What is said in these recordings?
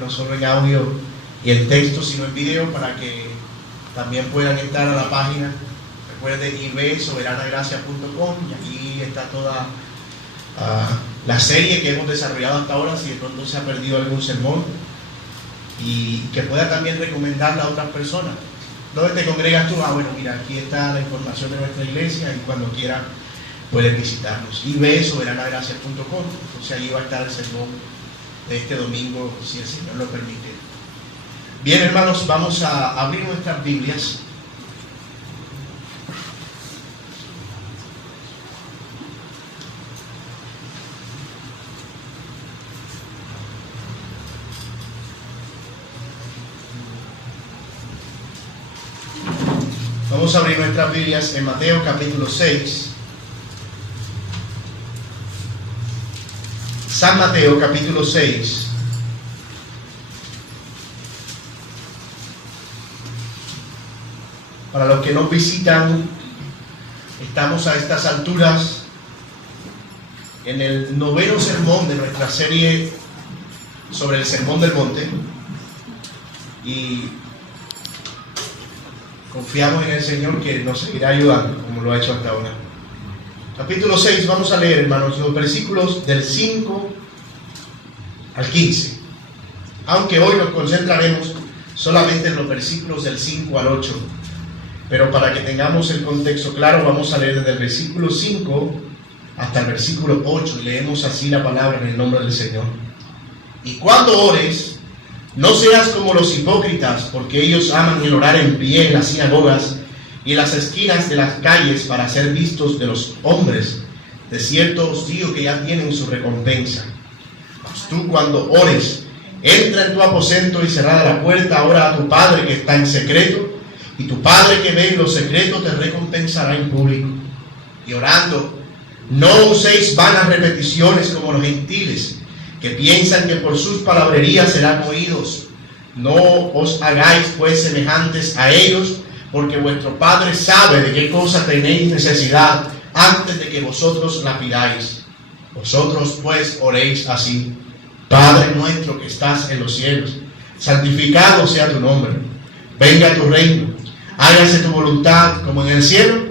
no solo en audio y en texto, sino en video, para que también puedan entrar a la página. Recuerden ibsoberanagracia.com, y aquí está toda la serie que hemos desarrollado hasta ahora, si de pronto se ha perdido algún sermón, y que pueda también recomendarla a otras personas. ¿Dónde te congregas tú? Bueno, mira, aquí está la información de nuestra iglesia, y cuando quieran pueden visitarnos. ibsoberanagracia.com. Entonces ahí va a estar el sermón de este domingo, si el Señor lo permite. Bien, hermanos, vamos a abrir nuestras Biblias. Vamos a abrir nuestras Biblias en Mateo capítulo 6. San Mateo capítulo 6. Para los que nos visitan, estamos a estas alturas en el 9º sermón de nuestra serie sobre el Sermón del Monte, y confiamos en el Señor que nos seguirá ayudando como lo ha hecho hasta ahora. Capítulo 6, vamos a leer, hermanos, los versículos del 5 al 15. Aunque hoy nos concentraremos solamente en los versículos del 5 al 8. Pero para que tengamos el contexto claro, vamos a leer desde el versículo 5 hasta el versículo 8. Y leemos así la palabra en el nombre del Señor. Y cuando ores, no seas como los hipócritas, porque ellos aman el orar en pie en las sinagogas y en las esquinas de las calles para ser vistos de los hombres. De cierto os digo que ya tienen su recompensa. Mas tú, cuando ores, entra en tu aposento y cerrada la puerta, ora a tu Padre que está en secreto, y tu Padre que ve en lo secreto te recompensará en público. Y orando, no uséis vanas repeticiones como los gentiles, que piensan que por sus palabrerías serán oídos. No os hagáis pues semejantes a ellos, porque vuestro Padre sabe de qué cosa tenéis necesidad antes de que vosotros la pidáis. Vosotros pues oréis así: Padre nuestro que estás en los cielos, santificado sea tu nombre. Venga tu reino. Hágase tu voluntad como en el cielo,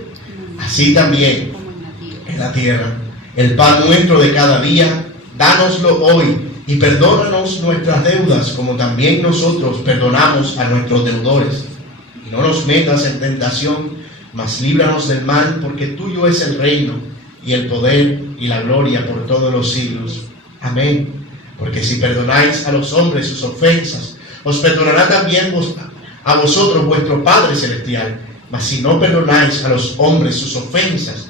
así también en la tierra. El pan nuestro de cada día, dánoslo hoy, y perdónanos nuestras deudas, como también nosotros perdonamos a nuestros deudores. Y no nos metas en tentación, mas líbranos del mal, porque tuyo es el reino, y el poder, y la gloria por todos los siglos. Amén. Porque si perdonáis a los hombres sus ofensas, os perdonará también a vosotros vuestro Padre Celestial. Mas si no perdonáis a los hombres sus ofensas,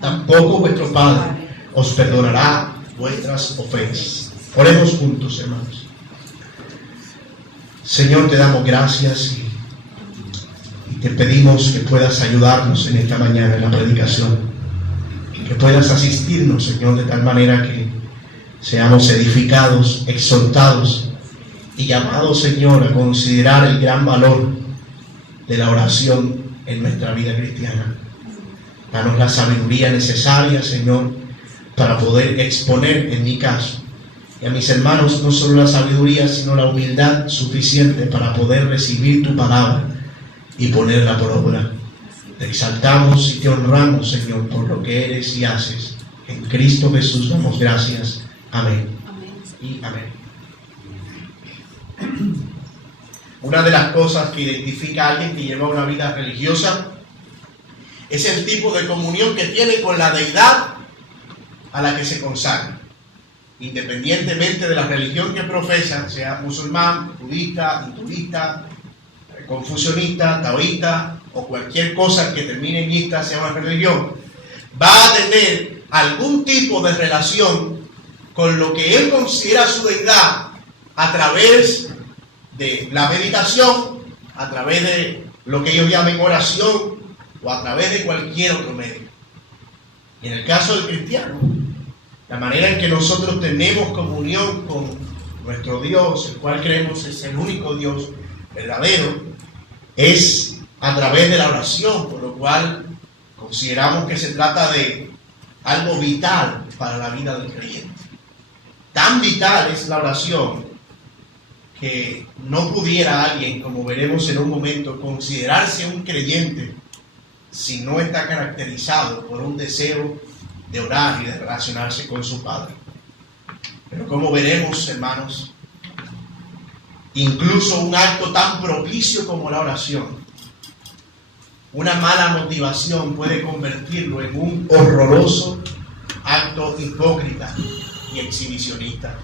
tampoco vuestro Padre os perdonará vuestras ofensas. Oremos juntos, hermanos. Señor, te damos gracias y te pedimos que puedas ayudarnos en esta mañana en la predicación, que puedas asistirnos, Señor, de tal manera que seamos edificados, exhortados y llamados, Señor, a considerar el gran valor de la oración en nuestra vida cristiana. Danos la sabiduría necesaria, Señor, para poder exponer, en mi caso, y a mis hermanos, no solo la sabiduría, sino la humildad suficiente para poder recibir tu palabra y ponerla por obra. Te exaltamos y te honramos, Señor, por lo que eres y haces. En Cristo Jesús damos gracias. Amén. Y amén. Una de las cosas que identifica a alguien que lleva una vida religiosa es el tipo de comunión que tiene con la deidad a la que se consagra, independientemente de la religión que profesa, sea musulmán, budista, hinduista, confucionista, taoísta o cualquier cosa que termine en ista sea una religión. Va a tener algún tipo de relación con lo que él considera su deidad a través de la meditación, a través de lo que ellos llaman oración o a través de cualquier otro medio. Y en el caso del cristiano, la manera en que nosotros tenemos comunión con nuestro Dios, el cual creemos es el único Dios verdadero, es a través de la oración, por lo cual consideramos que se trata de algo vital para la vida del creyente. Tan vital es la oración que no pudiera alguien, como veremos en un momento, considerarse un creyente si no está caracterizado por un deseo de orar y de relacionarse con su Padre. Pero como veremos, hermanos, incluso un acto tan propicio como la oración, una mala motivación puede convertirlo en un horroroso acto hipócrita y exhibicionista.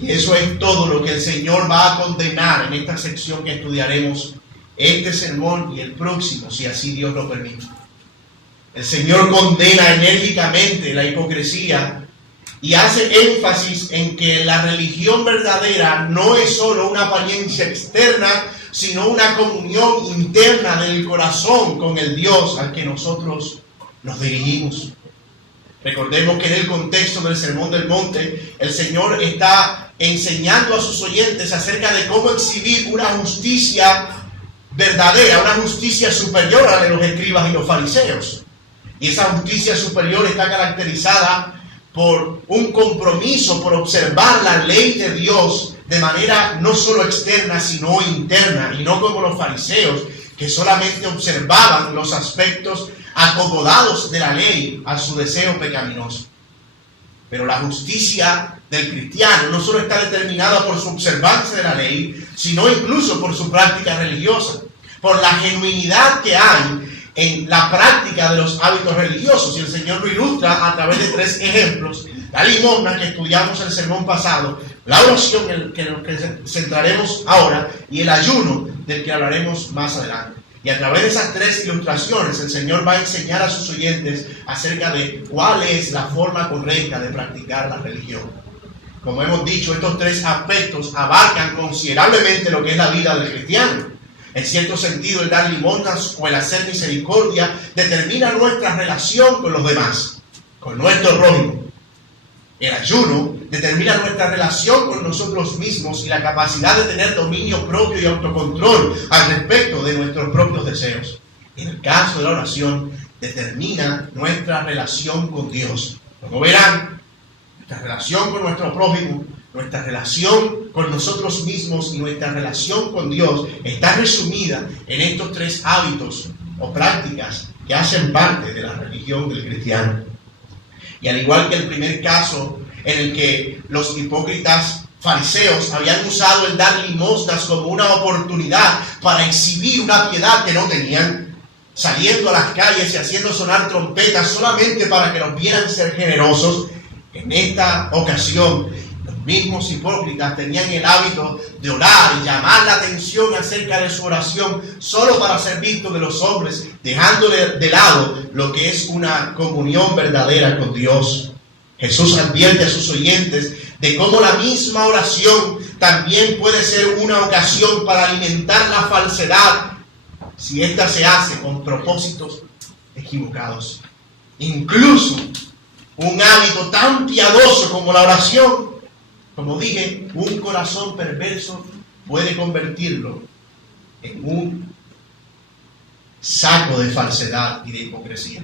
Y eso es todo lo que el Señor va a condenar en esta sección que estudiaremos, este sermón y el próximo, si así Dios lo permite. El Señor condena enérgicamente la hipocresía y hace énfasis en que la religión verdadera no es solo una apariencia externa, sino una comunión interna del corazón con el Dios al que nosotros nos dirigimos. Recordemos que en el contexto del Sermón del Monte, el Señor está enseñando a sus oyentes acerca de cómo exhibir una justicia verdadera, una justicia superior a la de los escribas y los fariseos. Y esa justicia superior está caracterizada por un compromiso, por observar la ley de Dios de manera no solo externa, sino interna, y no como los fariseos, que solamente observaban los aspectos acomodados de la ley a su deseo pecaminoso. Pero la justicia del cristiano no solo está determinada por su observancia de la ley, sino incluso por su práctica religiosa, por la genuinidad que hay en la práctica de los hábitos religiosos. Y el Señor lo ilustra a través de 3 ejemplos: la limosna, que estudiamos el sermón pasado, la oración, en el que centraremos ahora, y el ayuno, del que hablaremos más adelante. Y a través de esas 3 ilustraciones, el Señor va a enseñar a sus oyentes acerca de cuál es la forma correcta de practicar la religión. Como hemos dicho, estos 3 aspectos abarcan considerablemente lo que es la vida del cristiano. En cierto sentido, el dar limosnas o el hacer misericordia determina nuestra relación con los demás, con nuestro prójimo. El ayuno determina nuestra relación con nosotros mismos y la capacidad de tener dominio propio y autocontrol al respecto de nuestros propios deseos. En el caso de la oración, determina nuestra relación con Dios. Como verán, nuestra relación con nuestro prójimo, nuestra relación con nosotros mismos y nuestra relación con Dios está resumida en estos 3 hábitos o prácticas que hacen parte de la religión del cristiano. Y al igual que el primer caso, en el que los hipócritas fariseos habían usado el dar limosnas como una oportunidad para exhibir una piedad que no tenían, saliendo a las calles y haciendo sonar trompetas solamente para que los vieran ser generosos, en esta ocasión los mismos hipócritas tenían el hábito de orar y llamar la atención acerca de su oración solo para ser vistos de los hombres, dejando de lado lo que es una comunión verdadera con Dios. Jesús advierte a sus oyentes de cómo la misma oración también puede ser una ocasión para alimentar la falsedad si ésta se hace con propósitos equivocados. Incluso un hábito tan piadoso como la oración, como dije, un corazón perverso puede convertirlo en un saco de falsedad y de hipocresía.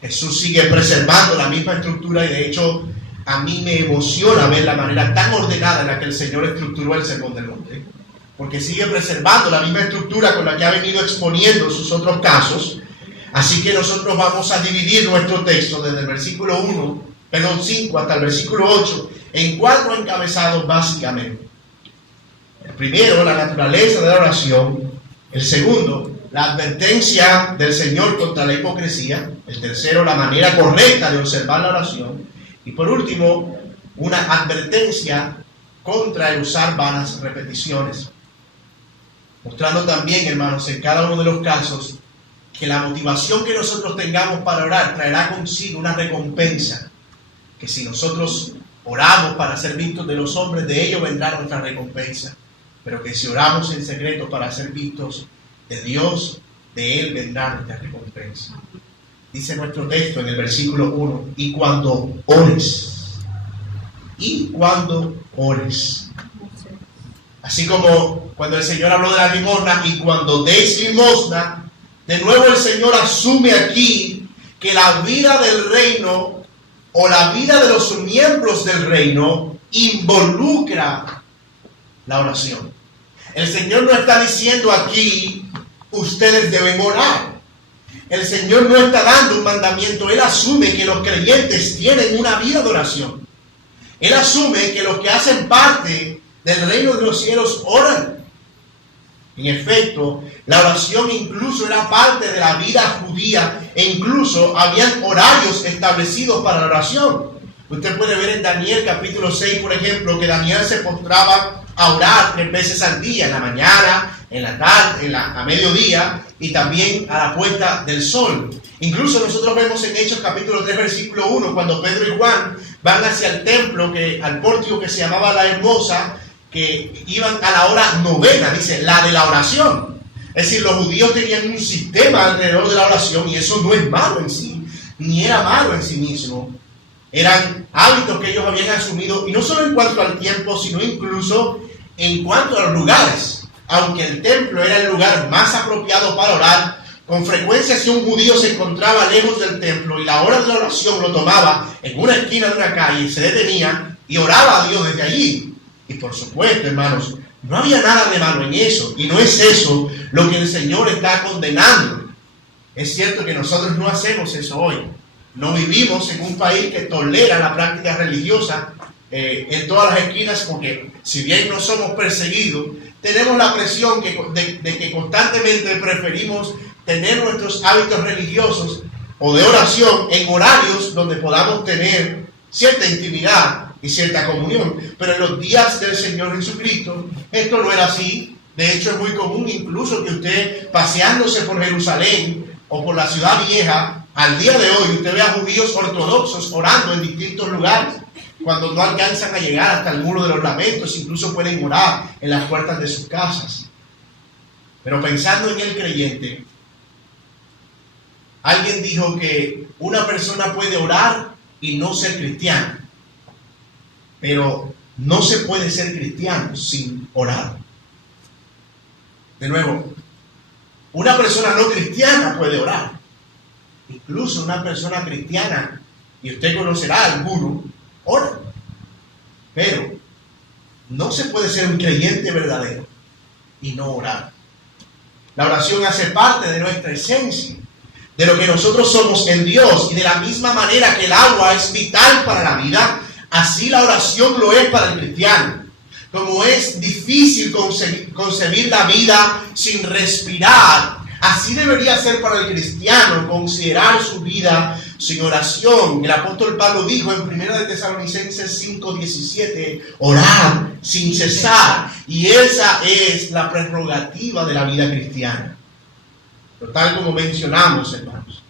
Jesús sigue preservando la misma estructura y de hecho a mí me emociona ver la manera tan ordenada en la que el Señor estructuró el Sermón del Monte, porque sigue preservando la misma estructura con la que ha venido exponiendo sus otros casos. Así que nosotros vamos a dividir nuestro texto desde el versículo 5 hasta el versículo 8 en 4 encabezados básicamente. El primero, la naturaleza de la oración. El segundo, la advertencia del Señor contra la hipocresía. El tercero, la manera correcta de observar la oración. Y por último, una advertencia contra el usar vanas repeticiones. Mostrando también, hermanos, en cada uno de los casos, que la motivación que nosotros tengamos para orar traerá consigo una recompensa. Que si nosotros oramos para ser vistos de los hombres, de ello vendrá nuestra recompensa. Pero que si oramos en secreto para ser vistos de Dios, de Él vendrá nuestra recompensa. Dice nuestro texto en el versículo 1, y cuando ores. Así como cuando el Señor habló de la limosna, y cuando deis limosna, de nuevo el Señor asume aquí que la vida del reino o la vida de los miembros del reino involucra la oración. El Señor no está diciendo aquí, ustedes deben orar. El Señor no está dando un mandamiento. Él asume que los creyentes tienen una vida de oración. Él asume que los que hacen parte del reino de los cielos oran. En efecto, la oración incluso era parte de la vida judía e incluso habían horarios establecidos para la oración. Usted puede ver en Daniel capítulo 6, por ejemplo, que Daniel se postraba a orar 3 veces al día, en la mañana, en la tarde, a mediodía y también a la puesta del sol. Incluso nosotros vemos en Hechos capítulo 3, versículo 1, cuando Pedro y Juan van hacia el templo, al pórtico que se llamaba La Hermosa, que iban a la hora novena, dice, la de la oración. Es decir, los judíos tenían un sistema alrededor de la oración y eso no es malo en sí, ni era malo en sí mismo. Eran hábitos que ellos habían asumido, y no solo en cuanto al tiempo, sino incluso en cuanto a los lugares. Aunque el templo era el lugar más apropiado para orar, con frecuencia si un judío se encontraba lejos del templo y la hora de la oración lo tomaba en una esquina de una calle, se detenía y oraba a Dios desde allí. Y por supuesto, hermanos, no había nada de malo en eso, y no es eso lo que el Señor está condenando. Es cierto que nosotros no hacemos eso hoy. No vivimos en un país que tolera la práctica religiosa en todas las esquinas, porque si bien no somos perseguidos, tenemos la presión de que constantemente preferimos tener nuestros hábitos religiosos o de oración en horarios donde podamos tener cierta intimidad y cierta comunión. Pero en los días del Señor Jesucristo esto no era así. De hecho, es muy común incluso que usted, paseándose por Jerusalén o por la ciudad vieja, al día de hoy usted ve a judíos ortodoxos orando en distintos lugares. Cuando no alcanzan a llegar hasta el muro de los lamentos, incluso pueden orar en las puertas de sus casas. Pero pensando en el creyente, alguien dijo que una persona puede orar y no ser cristiana. Pero no se puede ser cristiano sin orar. De nuevo, una persona no cristiana puede orar. Incluso una persona cristiana, y usted conocerá a alguno, ora. Pero no se puede ser un creyente verdadero y no orar. La oración hace parte de nuestra esencia, de lo que nosotros somos en Dios, y de la misma manera que el agua es vital para la vida, así la oración lo es para el cristiano. Como es difícil concebir la vida sin respirar, así debería ser para el cristiano considerar su vida sin oración. El apóstol Pablo dijo en 1 Tesalonicenses 5:17, orad sin cesar. Y esa es la prerrogativa de la vida cristiana. Pero tal como mencionamos, hermanos,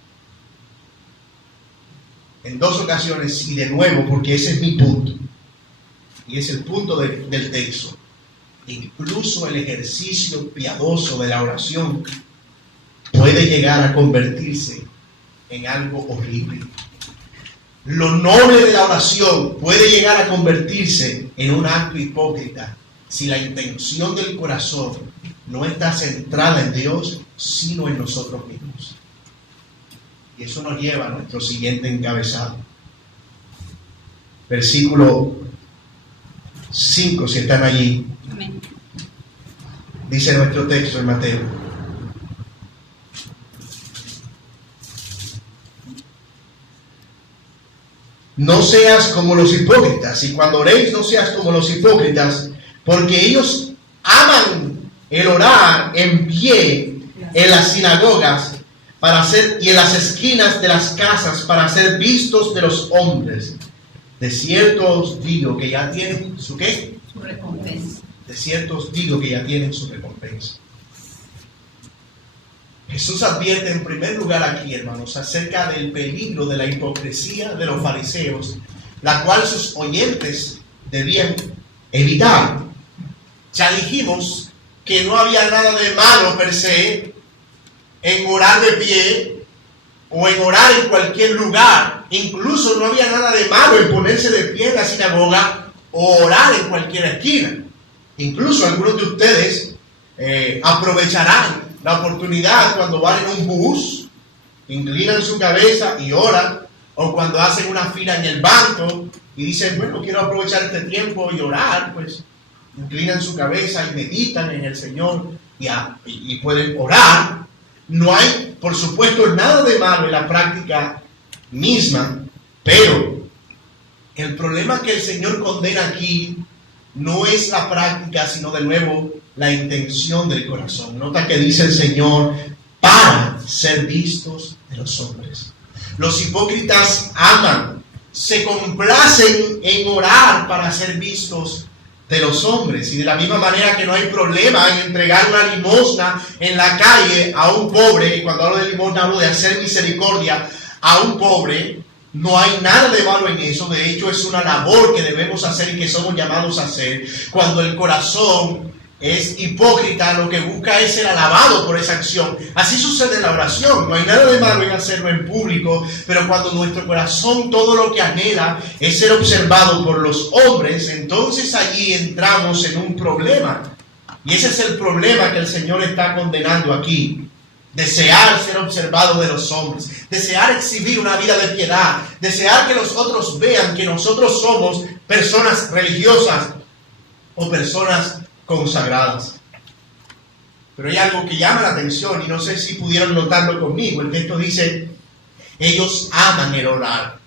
en 2 ocasiones, y de nuevo, porque ese es mi punto, y es el punto del texto, incluso el ejercicio piadoso de la oración puede llegar a convertirse en algo horrible. Lo noble de la oración puede llegar a convertirse en un acto hipócrita si la intención del corazón no está centrada en Dios, sino en nosotros mismos. Y eso nos lleva a nuestro siguiente encabezado. Versículo 5, si están allí. Amén. Dice nuestro texto en Mateo: no seas como los hipócritas, y cuando oréis no seas como los hipócritas, porque ellos aman el orar en pie en las sinagogas y en las esquinas de las casas para ser vistos de los hombres. De cierto os digo que ya tienen su ¿qué? Su recompensa. De cierto os digo que ya tienen su recompensa. Jesús advierte en primer lugar aquí, hermanos, acerca del peligro de la hipocresía de los fariseos, la cual sus oyentes debían evitar. Ya dijimos que no había nada de malo per se en orar de pie o en orar en cualquier lugar. Incluso no había nada de malo en ponerse de pie en la sinagoga o orar en cualquier esquina. Incluso algunos de ustedes aprovecharán la oportunidad cuando van en un bus, inclinan su cabeza y oran, o cuando hacen una fila en el banco y dicen, bueno, quiero aprovechar este tiempo y orar, pues inclinan su cabeza y meditan en el Señor y pueden orar. No hay, por supuesto, nada de malo en la práctica misma, pero el problema que el Señor condena aquí no es la práctica, sino de nuevo la intención del corazón. Nota que dice el Señor, para ser vistos de los hombres. Los hipócritas aman, se complacen en orar para ser vistos de los hombres. Y de la misma manera que no hay problema en entregar una limosna en la calle a un pobre, y cuando hablo de limosna hablo de hacer misericordia a un pobre, no hay nada de malo en eso. De hecho, es una labor que debemos hacer y que somos llamados a hacer. Cuando el corazón es hipócrita, lo que busca es ser alabado por esa acción. Así sucede en la oración. No hay nada de malo en hacerlo en público, pero cuando nuestro corazón todo lo que anhela es ser observado por los hombres, entonces allí entramos en un problema. Y ese es el problema que el Señor está condenando aquí. Desear ser observado de los hombres, desear exhibir una vida de piedad, desear que los otros vean que nosotros somos personas religiosas o personas consagradas. Pero hay algo que llama la atención y no sé si pudieron notarlo conmigo. El texto dice, ellos aman el orar.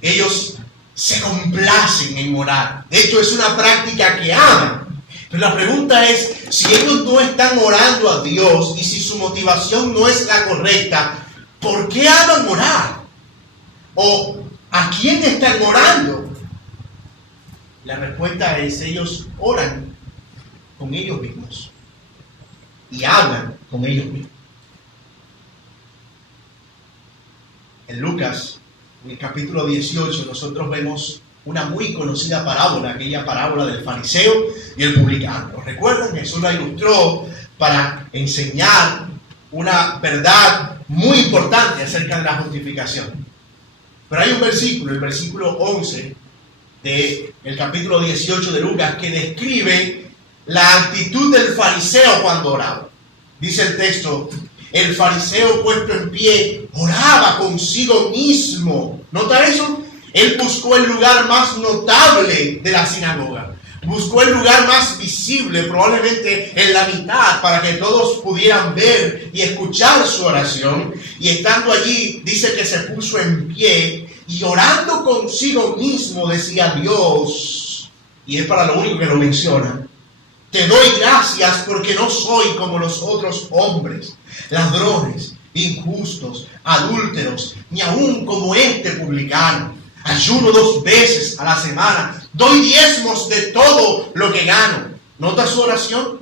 Ellos se complacen en orar. De hecho, es una práctica que aman. Pero la pregunta es, si ellos no están orando a Dios y si su motivación no es la correcta, ¿por qué aman orar? ¿O a quién están orando? La respuesta es, ellos oran con ellos mismos y hablan con ellos mismos. En Lucas, en el capítulo 18, nosotros vemos una muy conocida parábola, aquella parábola del fariseo y el publicano. ¿Recuerdan? Jesús la ilustró para enseñar una verdad muy importante acerca de la justificación. Pero hay un versículo, el versículo 11 del capítulo 18 de Lucas, que describe la actitud del fariseo cuando oraba. Dice el texto, el fariseo puesto en pie oraba consigo mismo. ¿Nota eso? Él buscó el lugar más notable de la sinagoga. Buscó el lugar más visible, probablemente en la mitad, para que todos pudieran ver y escuchar su oración. Y estando allí, dice que se puso en pie y orando consigo mismo decía, Dios, y es para lo único que lo menciona, te doy gracias porque no soy como los otros hombres, ladrones, injustos, adúlteros, ni aún como este publicano. Ayuno 2 veces a la semana. Doy diezmos de todo lo que gano. ¿Nota su oración?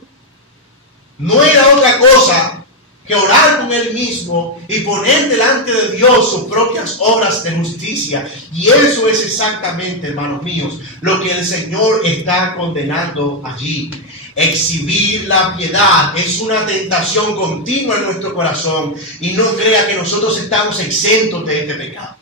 No era otra cosa que orar con él mismo y poner delante de Dios sus propias obras de justicia. Y eso es exactamente, hermanos míos, lo que el Señor está condenando allí. Exhibir la piedad es una tentación continua en nuestro corazón. Y no crea que nosotros estamos exentos de este pecado.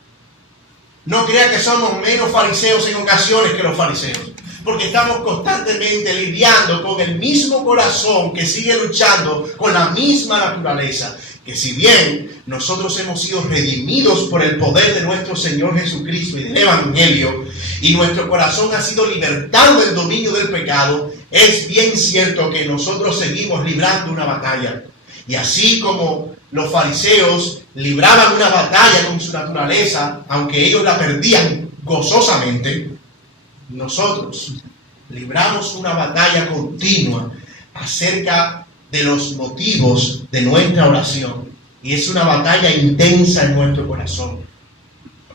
No crea que somos menos fariseos en ocasiones que los fariseos, porque estamos constantemente lidiando con el mismo corazón que sigue luchando con la misma naturaleza, que si bien nosotros hemos sido redimidos por el poder de nuestro Señor Jesucristo y del Evangelio, y nuestro corazón ha sido libertado del dominio del pecado, es bien cierto que nosotros seguimos librando una batalla. Y así como los fariseos libraban una batalla con su naturaleza, aunque ellos la perdían gozosamente, nosotros libramos una batalla continua acerca de los motivos de nuestra oración. Y es una batalla intensa en nuestro corazón.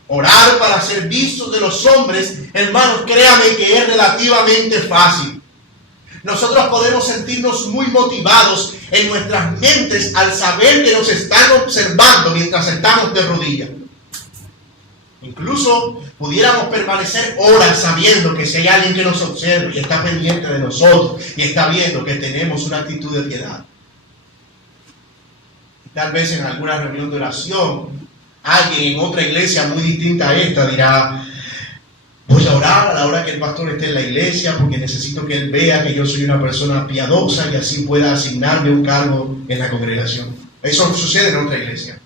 Orar para ser vistos de los hombres, hermanos, créame que es relativamente fácil. Nosotros podemos sentirnos muy motivados en nuestras mentes al saber que nos están observando mientras estamos de rodillas. Incluso pudiéramos permanecer horas sabiendo que si hay alguien que nos observa y está pendiente de nosotros y está viendo que tenemos una actitud de piedad. Tal vez en alguna reunión de oración, alguien en otra iglesia muy distinta a esta dirá, voy a orar a la hora que el pastor esté en la iglesia porque necesito que él vea que yo soy una persona piadosa y así pueda asignarme un cargo en la congregación. Eso sucede en otra iglesia.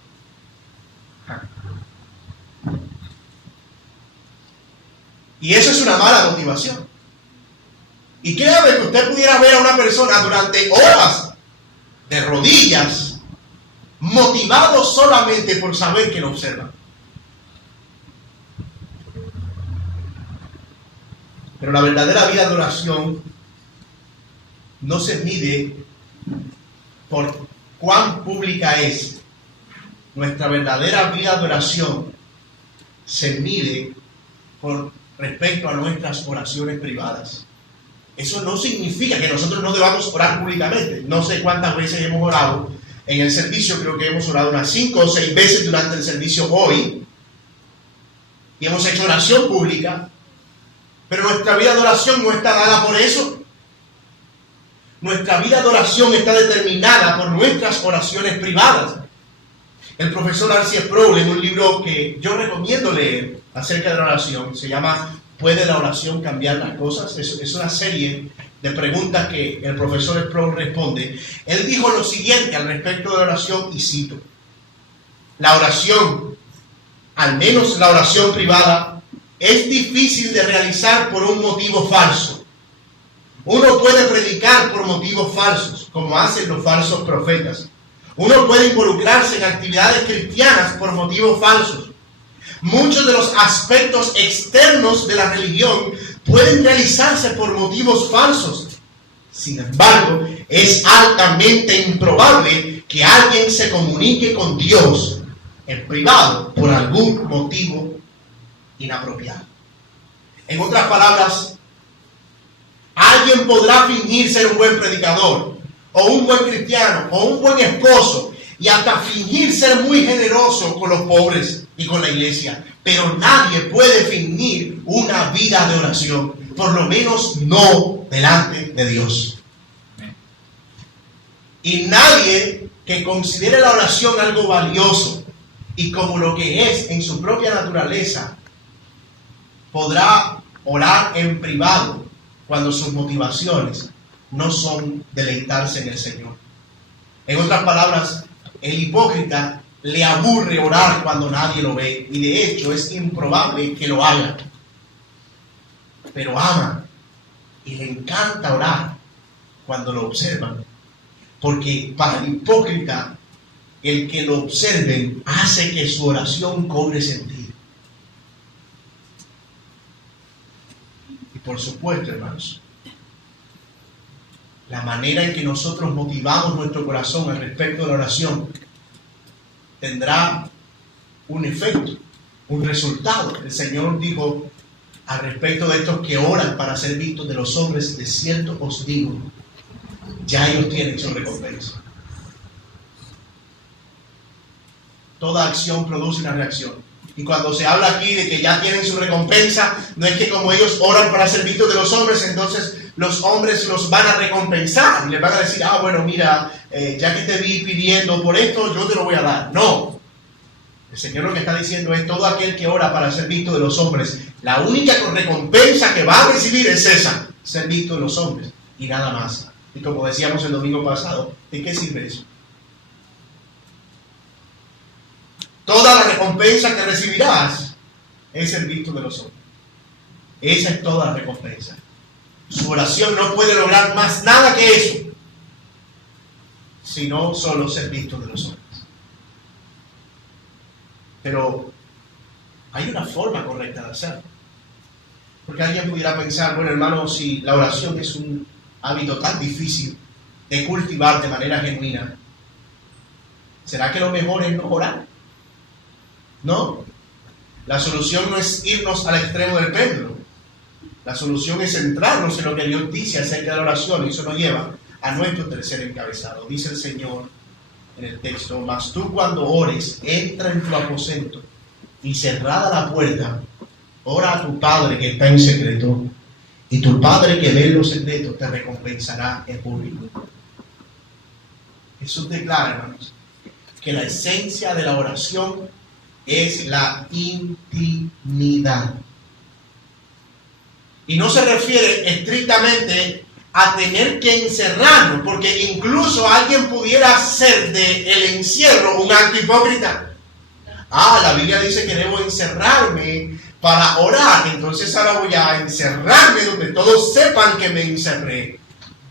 Y eso es una mala motivación. Y créame que usted pudiera ver a una persona durante horas de rodillas, motivado solamente por saber que lo observa. Pero la verdadera vida de oración no se mide por cuán pública es. Nuestra verdadera vida de oración se mide por respecto a nuestras oraciones privadas. Eso no significa que nosotros no debamos orar públicamente. No sé cuántas veces hemos orado en el servicio, creo que hemos orado unas 5 o 6 veces durante el servicio hoy. Y hemos hecho oración pública. Pero nuestra vida de oración no está dada por eso. Nuestra vida de oración está determinada por nuestras oraciones privadas. El profesor R.C. Sproul, en un libro que yo recomiendo leer acerca de la oración, se llama ¿Puede la oración cambiar las cosas? Es una serie de preguntas que el profesor Sproul responde. Él dijo lo siguiente al respecto de la oración, y cito: la oración, al menos la oración privada, es difícil de realizar por un motivo falso. Uno puede predicar por motivos falsos, como hacen los falsos profetas. Uno puede involucrarse en actividades cristianas por motivos falsos. Muchos de los aspectos externos de la religión pueden realizarse por motivos falsos. Sin embargo, es altamente improbable que alguien se comunique con Dios en privado por algún motivo inapropiado. En otras palabras, alguien podrá fingir ser un buen predicador, o un buen cristiano, o un buen esposo, y hasta fingir ser muy generoso con los pobres y con la iglesia. Pero nadie puede fingir una vida de oración, por lo menos no delante de Dios. Y nadie que considere la oración algo valioso y como lo que es en su propia naturaleza, podrá orar en privado cuando sus motivaciones no son deleitarse en el Señor. En otras palabras, el hipócrita le aburre orar cuando nadie lo ve, y de hecho es improbable que lo haga. Pero ama y le encanta orar cuando lo observan, porque para el hipócrita el que lo observen hace que su oración cobre sentido. Y por supuesto, hermanos, la manera en que nosotros motivamos nuestro corazón al respecto de la oración tendrá un efecto, un resultado. El Señor dijo al respecto de estos que oran para ser vistos de los hombres: de cierto os digo, ya ellos tienen su recompensa. Toda acción produce una reacción. Y cuando se habla aquí de que ya tienen su recompensa, no es que como ellos oran para ser vistos de los hombres, entonces los hombres los van a recompensar y les van a decir: ah, bueno, mira, ya que te vi pidiendo por esto, yo te lo voy a dar. No. El Señor lo que está diciendo es: todo aquel que ora para ser visto de los hombres, la única recompensa que va a recibir es esa, ser visto de los hombres, y nada más. Y como decíamos el domingo pasado, ¿de qué sirve eso? Toda la recompensa que recibirás es ser visto de los hombres. Esa es toda la recompensa. Su oración no puede lograr más nada que eso, sino solo ser visto de los hombres. Pero hay una forma correcta de hacerlo. Porque alguien pudiera pensar: bueno, hermano, si la oración es un hábito tan difícil de cultivar de manera genuina, ¿será que lo mejor es no orar? No. La solución no es irnos al extremo del péndulo. La solución es centrarnos en lo que Dios dice acerca de la oración, y eso nos lleva a nuestro tercer encabezado. Dice el Señor en el texto: mas tú, cuando ores, entra en tu aposento y cerrada la puerta, ora a tu Padre que está en secreto, y tu Padre que ve en lo secreto te recompensará en público. Jesús declara, hermanos, que la esencia de la oración es la intimidad. Y no se refiere estrictamente a tener que encerrarnos, porque incluso alguien pudiera hacer de el encierro un acto hipócrita. Ah, la Biblia dice que debo encerrarme para orar. Entonces ahora voy a encerrarme donde todos sepan que me encerré.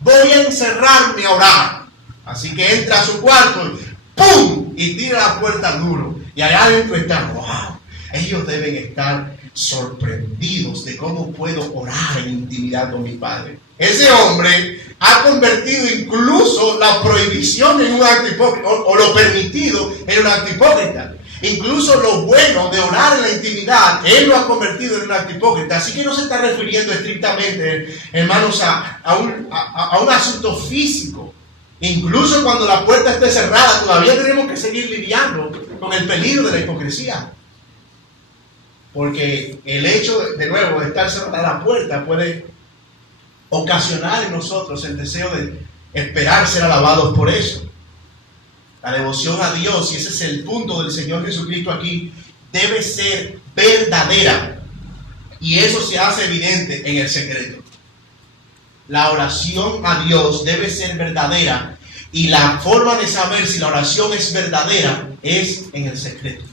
Voy a encerrarme a orar. Así que entra a su cuarto, ¡pum! Y tira la puerta duro. Y allá adentro está, ¡wow! Ellos deben estar sorprendidos de cómo puedo orar en intimidad con mi Padre. Ese hombre ha convertido incluso la prohibición en un acto hipócrita, o lo permitido en un acto hipócrita. Incluso lo bueno de orar en la intimidad, él lo ha convertido en un acto hipócrita. Así que no se está refiriendo estrictamente, hermanos, a un asunto físico. Incluso cuando la puerta esté cerrada, todavía tenemos que seguir lidiando con el peligro de la hipocresía. Porque el hecho, de nuevo, de estar cerrada la puerta puede ocasionar en nosotros el deseo de esperar ser alabados por eso. La devoción a Dios, y ese es el punto del Señor Jesucristo aquí, debe ser verdadera. Y eso se hace evidente en el secreto. La oración a Dios debe ser verdadera. Y la forma de saber si la oración es verdadera es en el secreto.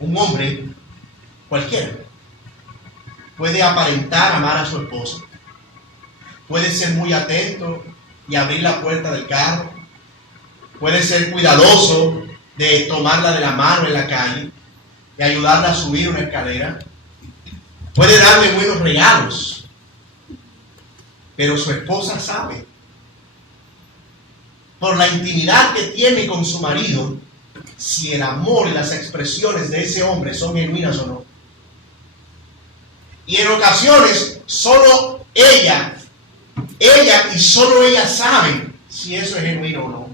Un hombre cualquiera puede aparentar amar a su esposa. Puede ser muy atento y abrir la puerta del carro. Puede ser cuidadoso de tomarla de la mano en la calle y ayudarla a subir una escalera. Puede darle buenos regalos. Pero su esposa sabe, por la intimidad que tiene con su marido, si el amor y las expresiones de ese hombre son genuinas o no. Y en ocasiones, solo ella y solo ella saben si eso es genuino o no.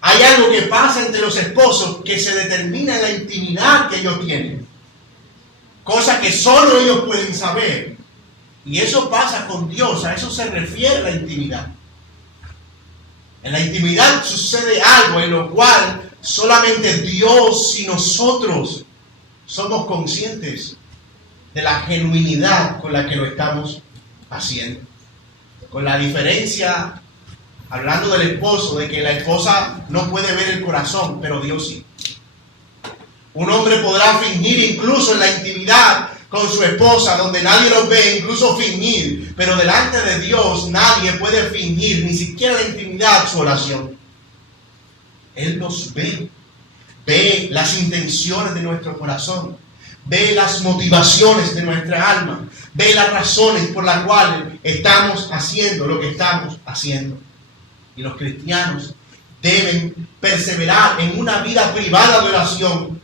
Hay algo que pasa entre los esposos que se determina en la intimidad que ellos tienen. Cosa que solo ellos pueden saber. Y eso pasa con Dios, a eso se refiere la intimidad. En la intimidad sucede algo en lo cual solamente Dios y nosotros somos conscientes de la genuinidad con la que lo estamos haciendo. Con la diferencia, hablando del esposo, de que la esposa no puede ver el corazón, pero Dios sí. Un hombre podrá fingir incluso en la intimidad con su esposa, donde nadie los ve, incluso fingir, pero delante de Dios nadie puede fingir, ni siquiera la intimidad, su oración. Él nos ve, ve las intenciones de nuestro corazón, ve las motivaciones de nuestra alma, ve las razones por las cuales estamos haciendo lo que estamos haciendo. Y los cristianos deben perseverar en una vida privada de oración.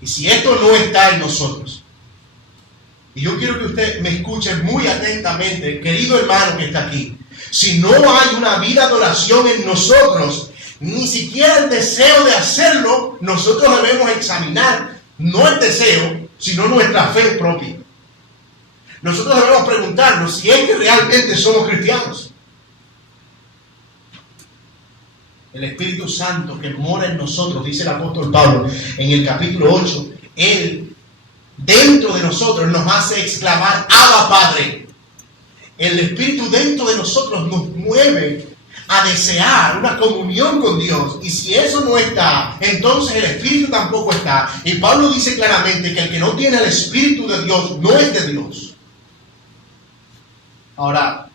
Y si esto no está en nosotros, y yo quiero que usted me escuche muy atentamente, querido hermano que está aquí, si no hay una vida de oración en nosotros, ni siquiera el deseo de hacerlo, nosotros debemos examinar, no el deseo, sino nuestra fe propia. Nosotros debemos preguntarnos si es que realmente somos cristianos. El Espíritu Santo que mora en nosotros, dice el apóstol Pablo en el capítulo 8, Él dentro de nosotros nos hace exclamar, Abba Padre. El Espíritu dentro de nosotros nos mueve a desear una comunión con Dios. Y si eso no está, entonces el Espíritu tampoco está. Y Pablo dice claramente que el que no tiene el Espíritu de Dios no es de Dios. Ahora,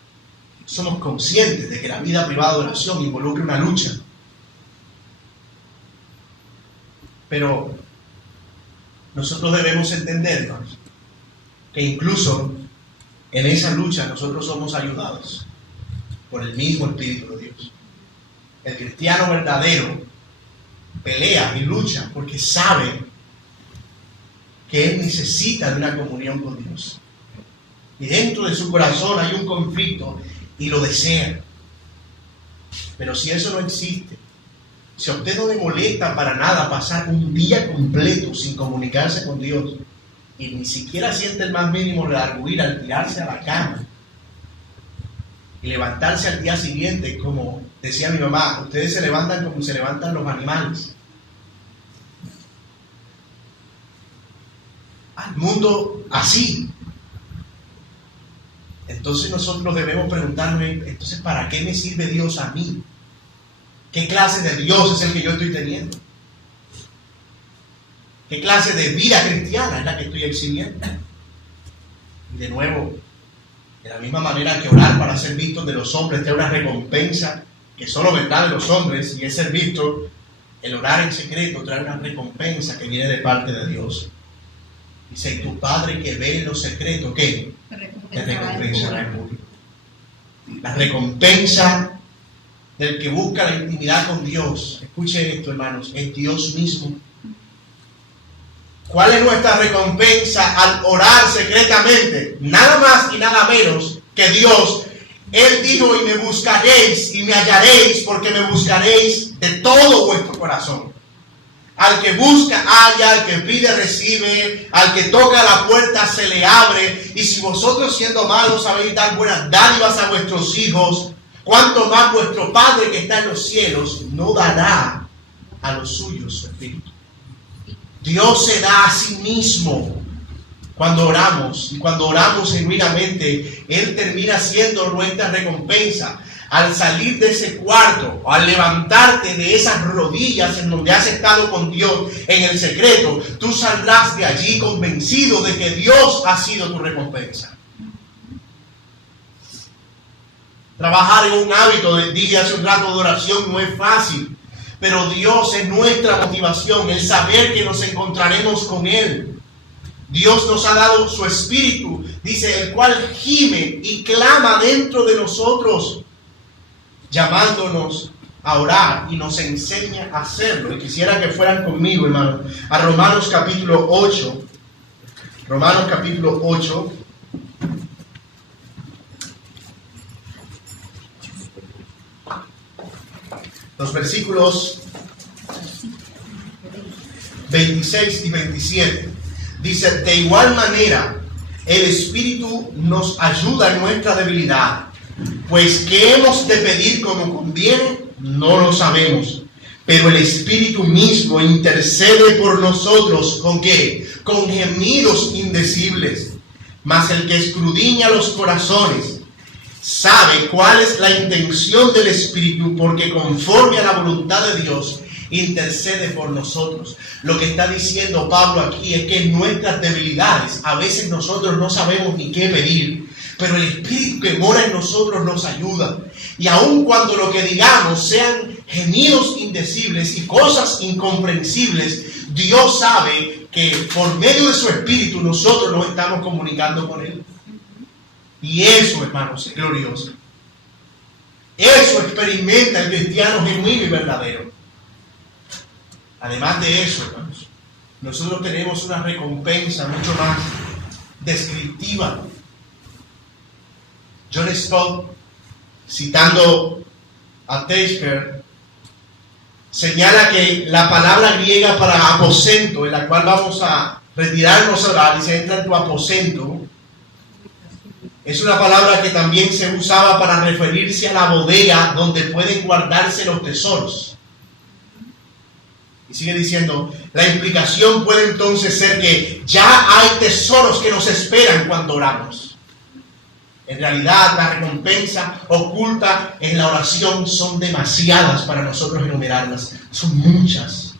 somos conscientes de que la vida privada de oración involucra una lucha. Pero nosotros debemos entendernos que incluso en esa lucha nosotros somos ayudados por el mismo Espíritu de Dios. El cristiano verdadero pelea y lucha porque sabe que él necesita de una comunión con Dios. Y dentro de su corazón hay un conflicto y lo desea. Pero si eso no existe, si a usted no le molesta para nada pasar un día completo sin comunicarse con Dios y ni siquiera siente el más mínimo redarguir al tirarse a la cama y levantarse al día siguiente, como decía mi mamá, ustedes se levantan como se levantan los animales. Al mundo así. Entonces nosotros debemos preguntarnos, entonces ¿para qué me sirve Dios a mí? ¿Qué clase de Dios es el que yo estoy teniendo? ¿Qué clase de vida cristiana es la que estoy exhibiendo? Y de nuevo, de la misma manera que orar para ser visto de los hombres trae una recompensa que solo vendrá de los hombres y es ser visto, el orar en secreto trae una recompensa que viene de parte de Dios. Dice, tu Padre que ve en lo secreto, ¿qué? Te recompensará en público. La recompensa del que busca la intimidad con Dios, escuchen esto, hermanos, es Dios mismo. ¿Cuál es nuestra recompensa al orar secretamente? Nada más y nada menos que Dios. Él dijo, y me buscaréis y me hallaréis, porque me buscaréis de todo vuestro corazón. Al que busca, halla, al que pide, recibe, al que toca la puerta, se le abre. Y si vosotros siendo malos sabéis dar buenas dádivas a vuestros hijos, cuánto más vuestro Padre que está en los cielos no dará a los suyos su espíritu. Dios se da a sí mismo cuando oramos, y cuando oramos genuinamente, Él termina siendo nuestra recompensa. Al salir de ese cuarto, o al levantarte de esas rodillas en donde has estado con Dios en el secreto, tú saldrás de allí convencido de que Dios ha sido tu recompensa. Trabajar en un hábito, dije hace un rato, de oración no es fácil. Pero Dios es nuestra motivación, el saber que nos encontraremos con Él. Dios nos ha dado su Espíritu, dice, el cual gime y clama dentro de nosotros, llamándonos a orar, y nos enseña a hacerlo. Y quisiera que fueran conmigo, hermano, a Romanos capítulo 8. Romanos capítulo 8. Los versículos 26 y 27. Dice, de igual manera, el Espíritu nos ayuda en nuestra debilidad, pues ¿qué hemos de pedir como conviene? No lo sabemos. Pero el Espíritu mismo intercede por nosotros, ¿con qué? Con gemidos indecibles. Mas el que escudriña los corazones sabe cuál es la intención del Espíritu, porque conforme a la voluntad de Dios intercede por nosotros. Lo que está diciendo Pablo aquí es que en nuestras debilidades a veces nosotros no sabemos ni qué pedir, pero el Espíritu que mora en nosotros nos ayuda. Y aun cuando lo que digamos sean gemidos indecibles y cosas incomprensibles, Dios sabe que por medio de su Espíritu nosotros nos estamos comunicando con Él. Y eso, hermanos, es glorioso. Eso experimenta el cristiano genuino y verdadero. Además de eso, hermanos, nosotros tenemos una recompensa mucho más descriptiva. John Stott, citando a Teichberg, señala que la palabra griega para aposento, en la cual vamos a retirarnos a orar, dice, entra en tu aposento, es una palabra que también se usaba para referirse a la bodega donde pueden guardarse los tesoros. Y sigue diciendo, la implicación puede entonces ser que ya hay tesoros que nos esperan cuando oramos. En realidad, la recompensa oculta en la oración son demasiadas para nosotros enumerarlas. Son muchas.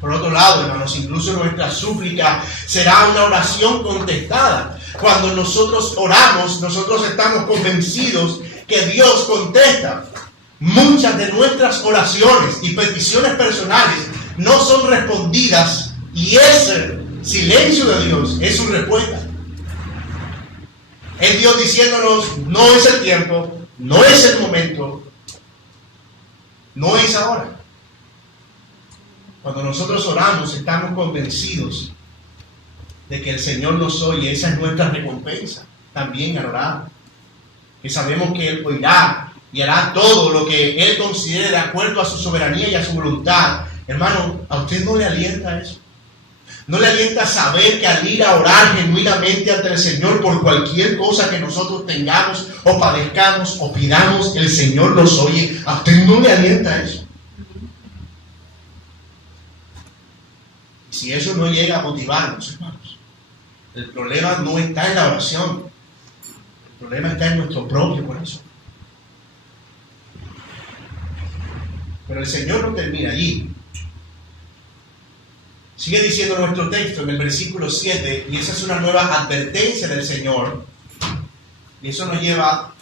Por otro lado, hermanos, incluso nuestra súplica será una oración contestada. Cuando nosotros oramos, nosotros estamos convencidos que Dios contesta. Muchas de nuestras oraciones y peticiones personales no son respondidas, y ese silencio de Dios es su respuesta. Es Dios diciéndonos, no es el tiempo, no es el momento, no es ahora. Cuando nosotros oramos, estamos convencidos de que el Señor nos oye. Esa es nuestra recompensa también al orar. Que sabemos que Él oirá y hará todo lo que Él considere de acuerdo a su soberanía y a su voluntad. Hermano, ¿a usted no le alienta eso? ¿No le alienta saber que al ir a orar genuinamente ante el Señor por cualquier cosa que nosotros tengamos o padezcamos o pidamos, el Señor nos oye? ¿A usted no le alienta eso? Si eso no llega a motivarnos, hermanos, el problema no está en la oración. El problema está en nuestro propio corazón. Pero el Señor no termina allí. Sigue diciendo nuestro texto en el versículo 7, y esa es una nueva advertencia del Señor. Y eso nos lleva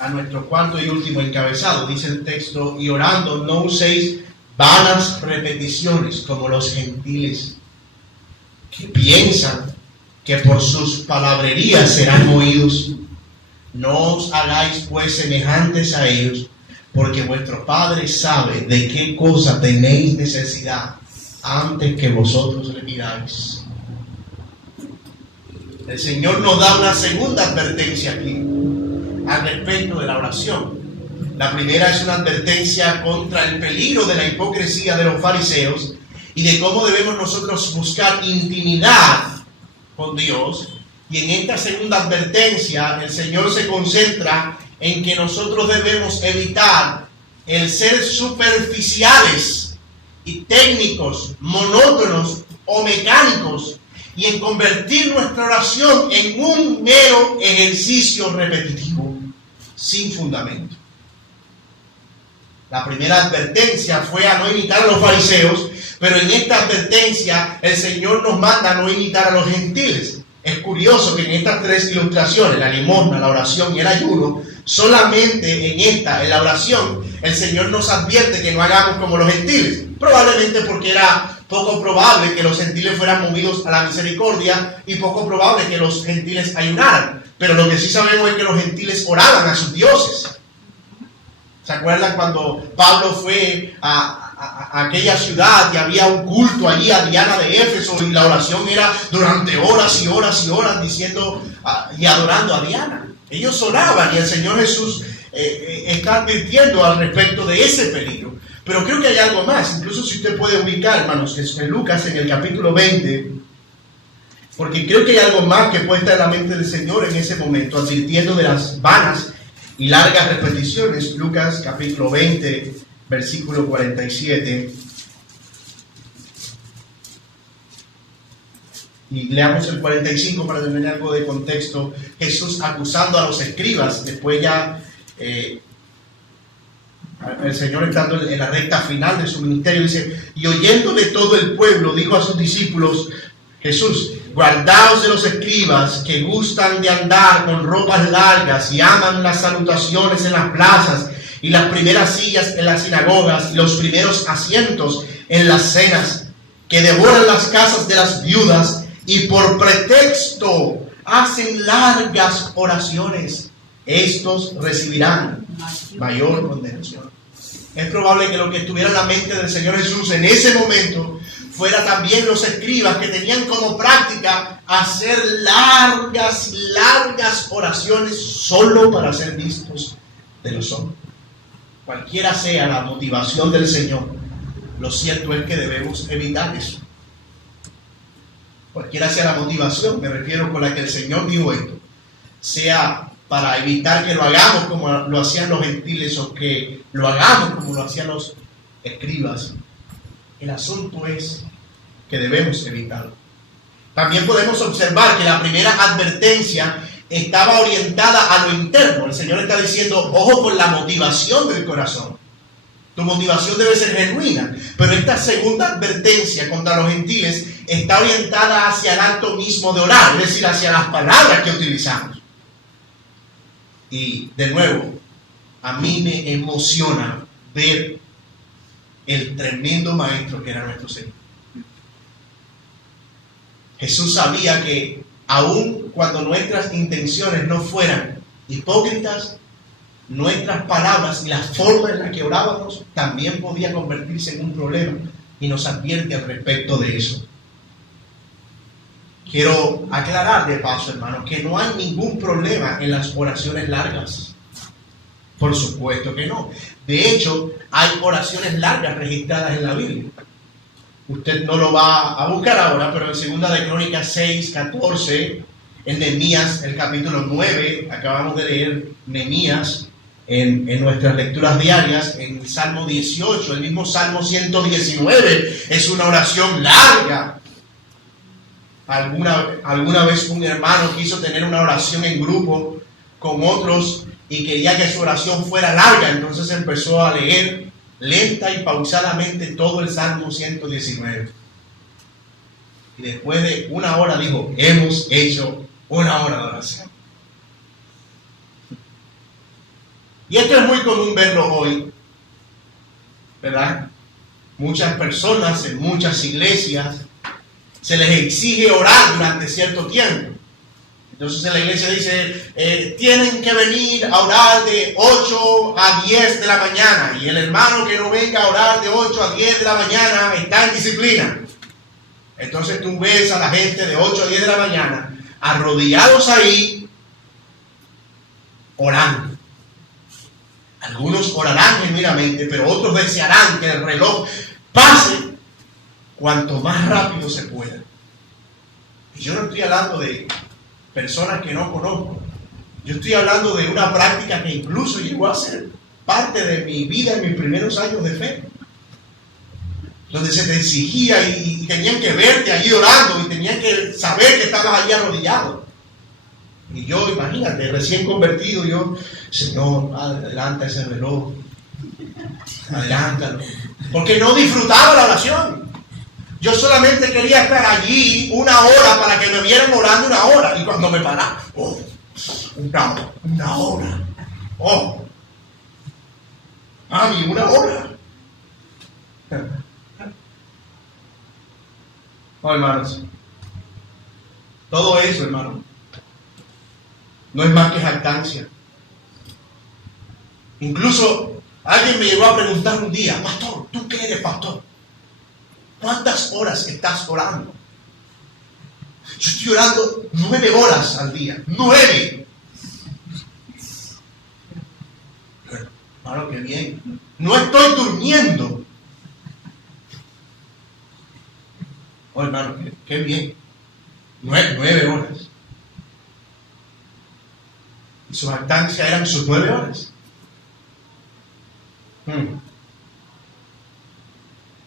a nuestro cuarto y último encabezado. Dice el texto: y orando no uséis vanas repeticiones como los gentiles, que piensan que por sus palabrerías serán oídos. No os hagáis pues semejantes a ellos, porque vuestro Padre sabe de qué cosa tenéis necesidad antes que vosotros le pidáis. El Señor nos da una segunda advertencia aquí al respecto de la oración. La primera es una advertencia contra el peligro de la hipocresía de los fariseos y de cómo debemos nosotros buscar intimidad con Dios. Y en esta segunda advertencia el Señor se concentra en que nosotros debemos evitar el ser superficiales y técnicos, monótonos o mecánicos, y en convertir nuestra oración en un mero ejercicio repetitivo sin fundamento. La primera advertencia fue a no imitar a los fariseos, pero en esta advertencia el Señor nos manda a no imitar a los gentiles. Es curioso que en estas tres ilustraciones, la limosna, la oración y el ayuno, solamente en la oración, el Señor nos advierte que no hagamos como los gentiles. Probablemente porque era poco probable que los gentiles fueran movidos a la misericordia y poco probable que los gentiles ayunaran. Pero lo que sí sabemos es que los gentiles oraban a sus dioses. ¿Se acuerdan cuando Pablo fue a aquella ciudad y había un culto allí a Diana de Éfeso, y la oración era durante horas y horas y horas diciendo y adorando a Diana? Ellos oraban, y el Señor Jesús está advirtiendo al respecto de ese peligro. Pero creo que hay algo más. Incluso si usted puede ubicar, hermanos, en Lucas en el capítulo 20, porque creo que hay algo más que puede estar en la mente del Señor en ese momento, advirtiendo de las vanas y largas repeticiones. Lucas capítulo 20, versículo 47. Y leamos el 45 para tener algo de contexto. Jesús acusando a los escribas. Después ya el Señor, estando en la recta final de su ministerio, dice: y oyendo de todo el pueblo, dijo a sus discípulos Jesús: guardaos de los escribas, que gustan de andar con ropas largas y aman las salutaciones en las plazas y las primeras sillas en las sinagogas y los primeros asientos en las cenas, que devoran las casas de las viudas y por pretexto hacen largas oraciones. Estos recibirán mayor condenación. Es probable que lo que estuviera en la mente del Señor Jesús en ese momento fuera también los escribas, que tenían como práctica hacer largas oraciones solo para ser vistos de los hombres. Cualquiera sea la motivación del Señor, lo cierto es que debemos evitar eso. Cualquiera sea la motivación, me refiero, con la que el Señor dijo esto, sea para evitar que lo hagamos como lo hacían los gentiles o que lo hagamos como lo hacían los escribas, el asunto es que debemos evitarlo. También podemos observar que la primera advertencia estaba orientada a lo interno. El Señor está diciendo: ojo con la motivación del corazón. Tu motivación debe ser genuina. Pero esta segunda advertencia contra los gentiles está orientada hacia el acto mismo de orar, es decir, hacia las palabras que utilizamos. Y de nuevo, a mí me emociona ver el tremendo maestro que era nuestro Señor. Jesús sabía que aun cuando nuestras intenciones no fueran hipócritas, nuestras palabras y la forma en la que orábamos también podía convertirse en un problema, y nos advierte al respecto de eso. Quiero aclarar de paso, hermanos, que no hay ningún problema en las oraciones largas. Por supuesto que no. De hecho, hay oraciones largas registradas en la Biblia. Usted no lo va a buscar ahora, pero en 2 de Crónicas 6, 14, en Nehemías, el capítulo 9, acabamos de leer Nehemías en nuestras lecturas diarias, en Salmo 18, el mismo Salmo 119, es una oración larga. Alguna vez un hermano quiso tener una oración en grupo con otros y quería que su oración fuera larga, entonces empezó a leer lenta y pausadamente todo el Salmo 119. Y después de una hora dijo, hemos hecho una hora de oración. Y esto es muy común verlo hoy, ¿verdad? Muchas personas en muchas iglesias se les exige orar durante cierto tiempo. Entonces en la iglesia dice, tienen que venir a orar de 8 a 10 de la mañana. Y el hermano que no venga a orar de 8 a 10 de la mañana está en disciplina. Entonces tú ves a la gente de 8 a 10 de la mañana arrodillados ahí, orando. Algunos orarán genuinamente, pero otros desearán que el reloj pase cuanto más rápido se pueda. Y yo no estoy hablando de personas que no conozco. Yo estoy hablando de una práctica que incluso llegó a ser parte de mi vida en mis primeros años de fe, donde se te exigía y tenían que verte allí orando y tenían que saber que estabas allí arrodillado. Y yo, imagínate, recién convertido, yo, Señor, adelanta ese reloj, adelántalo, porque no disfrutaba la oración. Yo solamente quería estar allí una hora para que me vieran orando una hora. Y cuando me paraba, una hora. Oh, mami, una hora. Oh, hermanos, todo eso, hermano, no es más que jactancia. Incluso alguien me llegó a preguntar un día, pastor, ¿tú qué eres, pastor? ¿Cuántas horas estás orando? Yo estoy orando 9 horas al día. 9. Hermano, qué bien. No estoy durmiendo. Oh, hermano, qué bien. 9 horas. Y su jactancia eran sus 9 horas.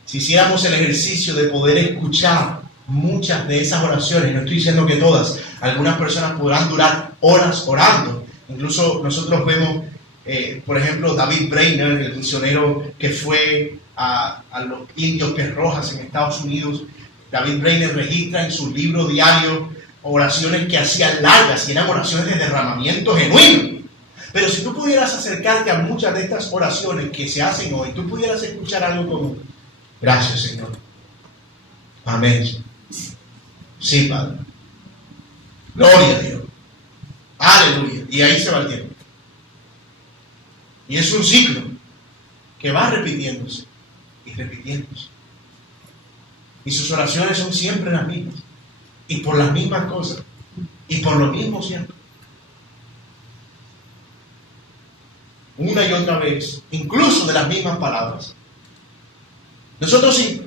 Si hiciéramos el ejercicio de poder escuchar muchas de esas oraciones, no estoy diciendo que todas, algunas personas podrán durar horas orando. Incluso nosotros vemos, por ejemplo, David Brainerd, el misionero que fue a los indios Pies Rojas en Estados Unidos. David Brainerd registra en su libro diario oraciones que hacían largas y eran oraciones de derramamiento genuino. Pero si tú pudieras acercarte a muchas de estas oraciones que se hacen hoy, tú pudieras escuchar algo como: gracias, Señor. Amén. Sí, Padre. Gloria a Dios. Aleluya. Y ahí se va el tiempo. Y es un ciclo que va repitiéndose y repitiéndose. Y sus oraciones son siempre las mismas. Y por las mismas cosas. Y por lo mismo siempre. Una y otra vez. Incluso de las mismas palabras. Nosotros sí,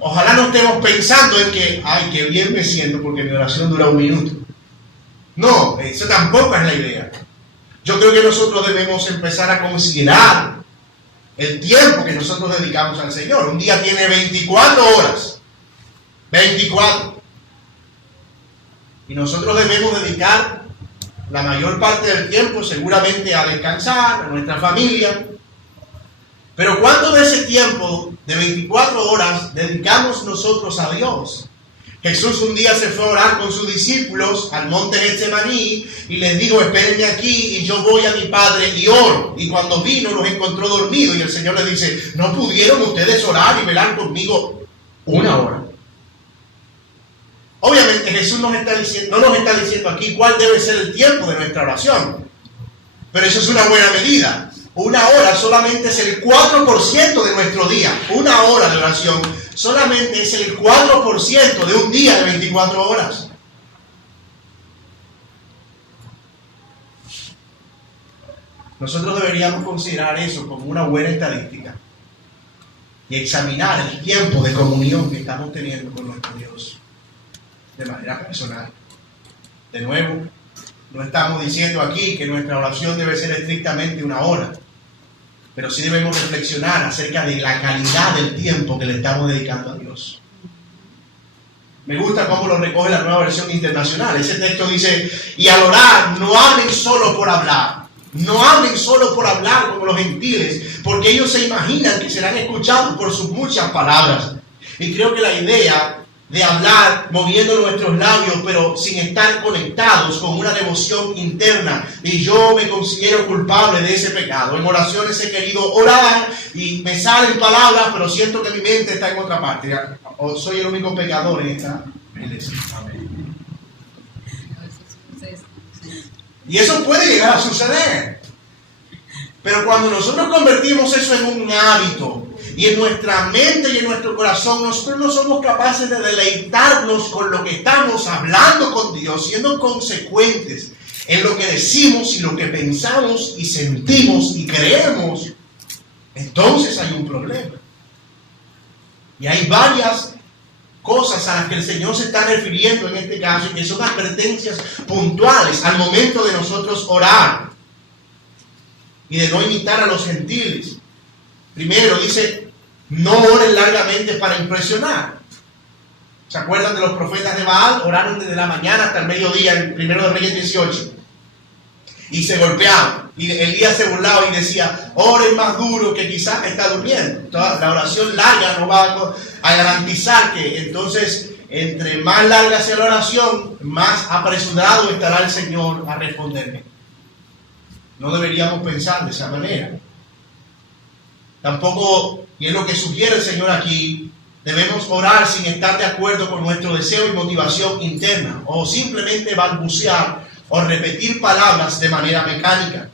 ojalá no estemos pensando en que, ay, qué bien me siento porque mi oración dura 1 minuto. No, eso tampoco es la idea. Yo creo que nosotros debemos empezar a considerar el tiempo que nosotros dedicamos al Señor. Un día tiene 24 horas. 24. Y nosotros debemos dedicar la mayor parte del tiempo seguramente a descansar, a nuestra familia. Pero ¿cuánto de ese tiempo de 24 horas dedicamos nosotros a Dios? Jesús un día se fue a orar con sus discípulos al monte Getsemaní y les dijo: espérenme aquí y yo voy a mi Padre y oro. Y cuando vino los encontró dormidos y el Señor les dice: ¿no pudieron ustedes orar y velar conmigo 1 hora? Obviamente Jesús no nos está diciendo aquí cuál debe ser el tiempo de nuestra oración. Pero eso es una buena medida. 1 hora solamente es el 4% de nuestro día. 1 hora de oración solamente es el 4% de un día de 24 horas. Nosotros deberíamos considerar eso como una buena estadística y examinar el tiempo de comunión que estamos teniendo con nuestro Dios de manera personal. De nuevo, no estamos diciendo aquí que nuestra oración debe ser estrictamente 1 hora, pero sí debemos reflexionar acerca de la calidad del tiempo que le estamos dedicando a Dios. Me gusta cómo lo recoge la Nueva Versión Internacional. Ese texto dice: y al orar, no hablen solo por hablar. No hablen solo por hablar como los gentiles, porque ellos se imaginan que serán escuchados por sus muchas palabras. Y creo que la idea de hablar, moviendo nuestros labios, pero sin estar conectados con una devoción interna. Y yo me considero culpable de ese pecado. En oraciones he querido orar y me salen palabras, pero siento que mi mente está en otra parte. O soy el único pecador en esta iglesia. Amén. Y eso puede llegar a suceder. Pero cuando nosotros convertimos eso en un hábito, y en nuestra mente y en nuestro corazón, nosotros no somos capaces de deleitarnos con lo que estamos hablando con Dios, siendo consecuentes en lo que decimos y lo que pensamos y sentimos y creemos, entonces hay un problema. Y hay varias cosas a las que el Señor se está refiriendo en este caso, y que son advertencias puntuales al momento de nosotros orar y de no imitar a los gentiles. Primero dice, no oren largamente para impresionar. ¿Se acuerdan de los profetas de Baal? Oraron desde la mañana hasta el mediodía, en 1 Reyes 18. Y se golpeaban. Y Elías se burlaba y decía, oren más duro, que quizás está durmiendo. Toda la oración larga no va a garantizar que entonces, entre más larga sea la oración, más apresurado estará el Señor a responderme. No deberíamos pensar de esa manera. Tampoco, y es lo que sugiere el Señor aquí, debemos orar sin estar de acuerdo con nuestro deseo y motivación interna, o simplemente balbucear o repetir palabras de manera mecánica.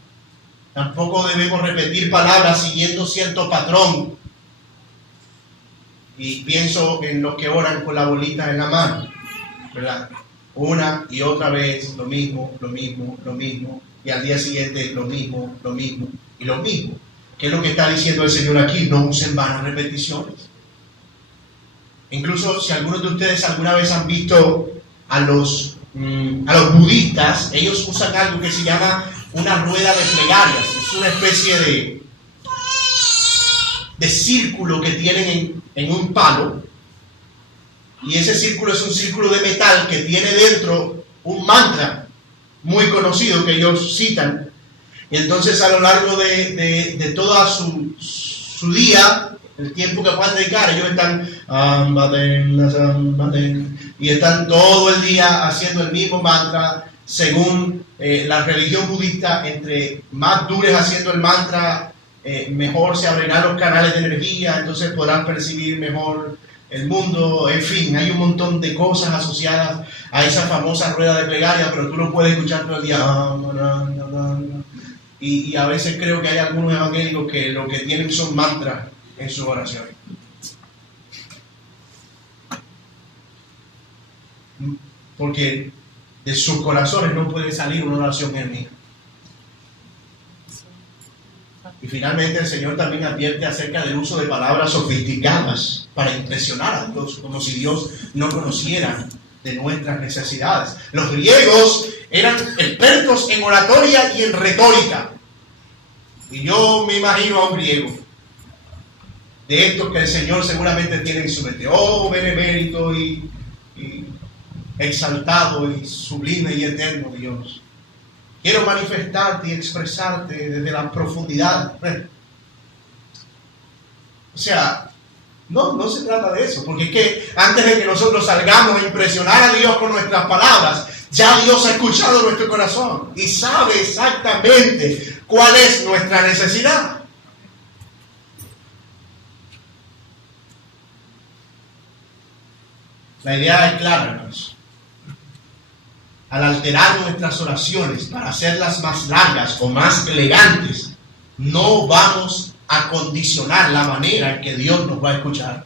Tampoco debemos repetir palabras siguiendo cierto patrón. Y pienso en los que oran con la bolita en la mano, ¿verdad? Una y otra vez lo mismo, lo mismo, lo mismo. Y al día siguiente lo mismo, lo mismo y lo mismo. ¿Qué es lo que está diciendo el Señor aquí? No usen vanas repeticiones. Incluso si algunos de ustedes alguna vez han visto a los budistas, ellos usan algo que se llama una rueda de plegarias. Es una especie de círculo que tienen en un palo. Y ese círculo es un círculo de metal que tiene dentro un mantra muy conocido que ellos citan. Y entonces a lo largo de toda su día, el tiempo que puedan dedicar, ellos están y están todo el día haciendo el mismo mantra. Según la religión budista, entre más dures haciendo el mantra, mejor se abrirán los canales de energía, entonces podrán percibir mejor el mundo. En fin, hay un montón de cosas asociadas a esa famosa rueda de plegaria, pero tú lo puedes escuchar todo el día. Y a veces creo que hay algunos evangélicos que lo que tienen son mantras en sus oraciones. Porque de sus corazones no puede salir una oración enemiga. Y finalmente el Señor también advierte acerca del uso de palabras sofisticadas para impresionar a Dios, como si Dios no conociera de nuestras necesidades. Los griegos eran expertos en oratoria y en retórica. Y yo me imagino a un griego, de estos que el Señor seguramente tiene en su mente. Oh, benemérito y exaltado y sublime y eterno Dios. Quiero manifestarte y expresarte desde la profundidad. O sea, no se trata de eso, porque es que antes de que nosotros salgamos a impresionar a Dios con nuestras palabras, ya Dios ha escuchado nuestro corazón y sabe exactamente cuál es nuestra necesidad. La idea es clara, hermanos. Al alterar nuestras oraciones para hacerlas más largas o más elegantes, no vamos a condicionar la manera en que Dios nos va a escuchar.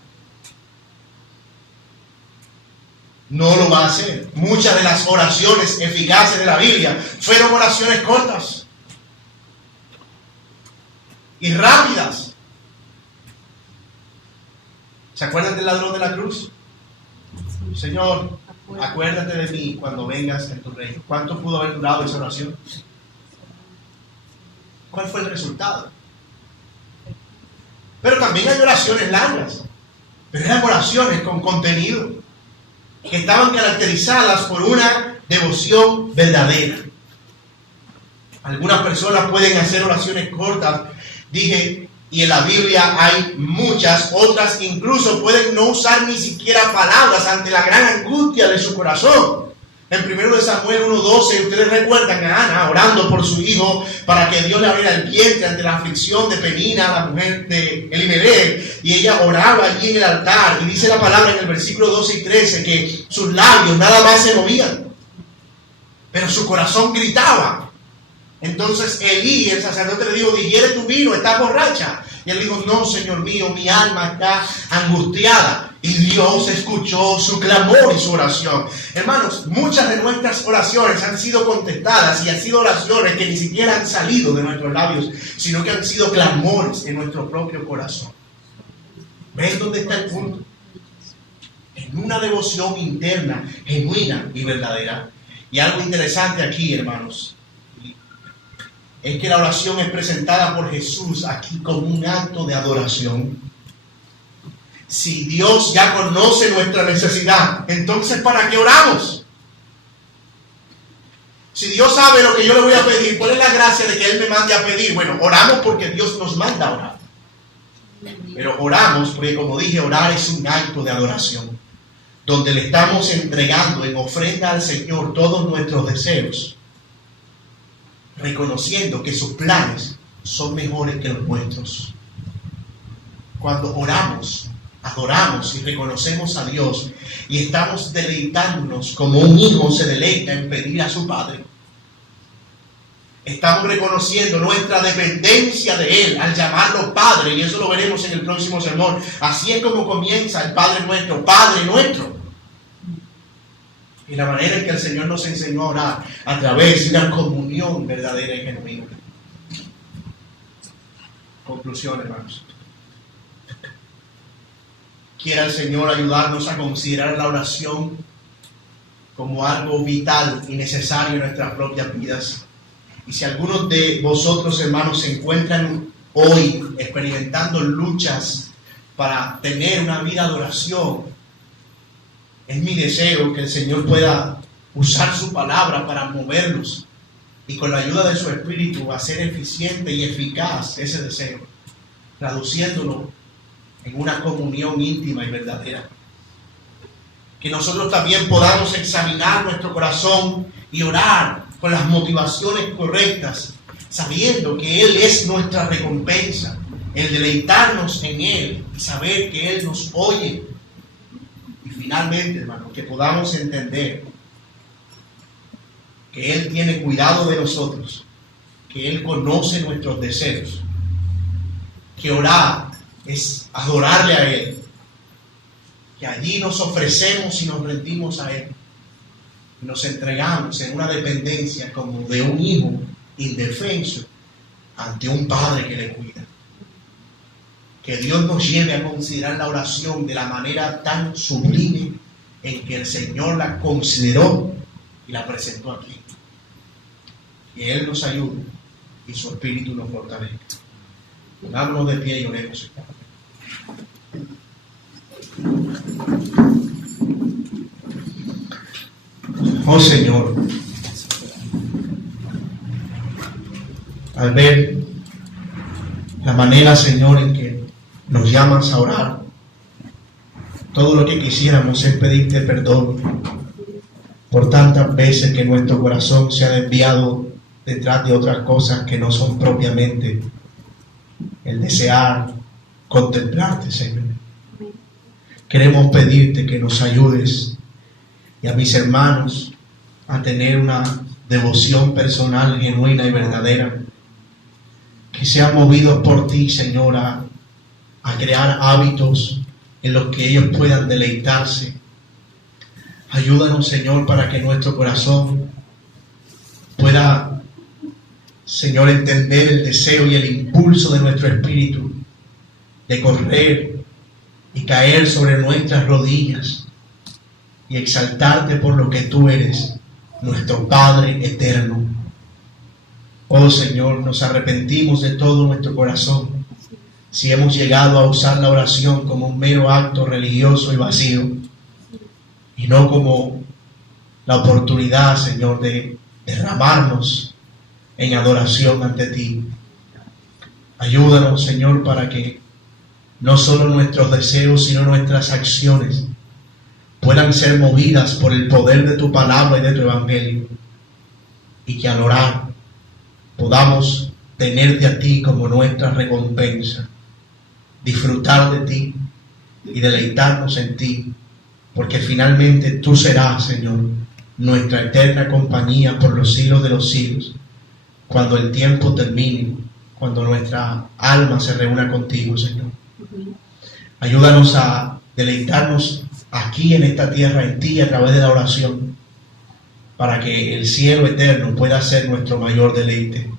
No lo va a hacer. Muchas de las oraciones eficaces de la Biblia fueron oraciones cortas y rápidas. ¿Se acuerdan del ladrón de la cruz? Señor, acuérdate de mí cuando vengas en tu reino. ¿Cuánto pudo haber durado esa oración? ¿Cuál fue el resultado? Pero también hay oraciones largas, pero eran oraciones con contenido, que estaban caracterizadas por una devoción verdadera. Algunas personas pueden hacer oraciones cortas. Dije, Y en la Biblia hay muchas, otras incluso pueden no usar ni siquiera palabras ante la gran angustia de su corazón. En 1 Samuel 1:12, ustedes recuerdan a Ana orando por su hijo para que Dios le abriera el vientre ante la aflicción de Penina, la mujer de Elimelech, y ella oraba allí en el altar, y dice la palabra en el versículo 12 y 13 que sus labios nada más se movían, pero su corazón gritaba. Entonces Elí, el sacerdote, le dijo: digiere tu vino, está borracha. Y él dijo: no, Señor mío, mi alma está angustiada. Y Dios escuchó su clamor y su oración. Hermanos, muchas de nuestras oraciones han sido contestadas, y han sido oraciones que ni siquiera han salido de nuestros labios, sino que han sido clamores en nuestro propio corazón. ¿Ven dónde está el punto? En una devoción interna, genuina y verdadera. Y algo interesante aquí, hermanos, es que la oración es presentada por Jesús aquí como un acto de adoración. Si Dios ya conoce nuestra necesidad, entonces ¿para qué oramos? Si Dios sabe lo que yo le voy a pedir, ¿cuál es la gracia de que Él me mande a pedir? Bueno, oramos porque Dios nos manda a orar. Pero oramos porque, como dije, orar es un acto de adoración, donde le estamos entregando en ofrenda al Señor todos nuestros deseos, reconociendo que sus planes son mejores que los nuestros. Cuando oramos, adoramos y reconocemos a Dios y estamos deleitándonos como un hijo se deleita en pedir a su padre. Estamos reconociendo nuestra dependencia de Él al llamarlo Padre, y eso lo veremos en el próximo sermón. Así es como comienza el Padre Nuestro, Padre Nuestro. Y la manera en que el Señor nos enseñó a orar, a través de una comunión verdadera y genuina. Conclusión, hermanos. Quiera el Señor ayudarnos a considerar la oración como algo vital y necesario en nuestras propias vidas. Y si algunos de vosotros, hermanos, se encuentran hoy experimentando luchas para tener una vida de oración, es mi deseo que el Señor pueda usar su palabra para moverlos y con la ayuda de su Espíritu hacer eficiente y eficaz ese deseo, traduciéndolo en una comunión íntima y verdadera. Que nosotros también podamos examinar nuestro corazón y orar con las motivaciones correctas, sabiendo que Él es nuestra recompensa, el deleitarnos en Él y saber que Él nos oye. Y finalmente, hermano, que podamos entender que Él tiene cuidado de nosotros, que Él conoce nuestros deseos, que orar es adorarle a Él, que allí nos ofrecemos y nos rendimos a Él, y nos entregamos en una dependencia como de un hijo indefenso ante un padre que le cuida. Que Dios nos lleve a considerar la oración de la manera tan sublime en que el Señor la consideró y la presentó aquí. Que Él nos ayude y su Espíritu nos fortalezca. Pongámonos de pie y oremos. Oh Señor, al ver la manera, Señor, en que nos llamas a orar, todo lo que quisiéramos es pedirte perdón por tantas veces que nuestro corazón se ha desviado detrás de otras cosas que no son propiamente el desear contemplarte, Señor. Queremos pedirte que nos ayudes y a mis hermanos a tener una devoción personal, genuina y verdadera, que sean movidos por ti, Señor, a crear hábitos en los que ellos puedan deleitarse. Ayúdanos, Señor, para que nuestro corazón pueda, Señor, entender el deseo y el impulso de nuestro espíritu de correr y caer sobre nuestras rodillas y exaltarte por lo que tú eres, nuestro Padre eterno. Oh Señor, nos arrepentimos de todo nuestro corazón si hemos llegado a usar la oración como un mero acto religioso y vacío, y no como la oportunidad, Señor, de derramarnos en adoración ante ti. Ayúdanos, Señor, para que no solo nuestros deseos, sino nuestras acciones puedan ser movidas por el poder de tu palabra y de tu evangelio. Y que al orar podamos tenerte a ti como nuestra recompensa, disfrutar de ti y deleitarnos en ti, porque finalmente tú serás, Señor, nuestra eterna compañía por los siglos de los siglos, cuando el tiempo termine, cuando nuestra alma se reúna contigo, Señor. Ayúdanos a deleitarnos aquí en esta tierra en ti a través de la oración, para que el cielo eterno pueda ser nuestro mayor deleite.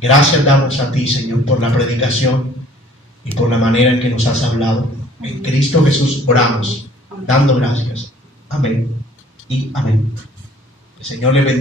Gracias damos a ti, Señor, por la predicación y por la manera en que nos has hablado. En Cristo Jesús oramos, dando gracias. Amén y amén. El Señor le bendiga.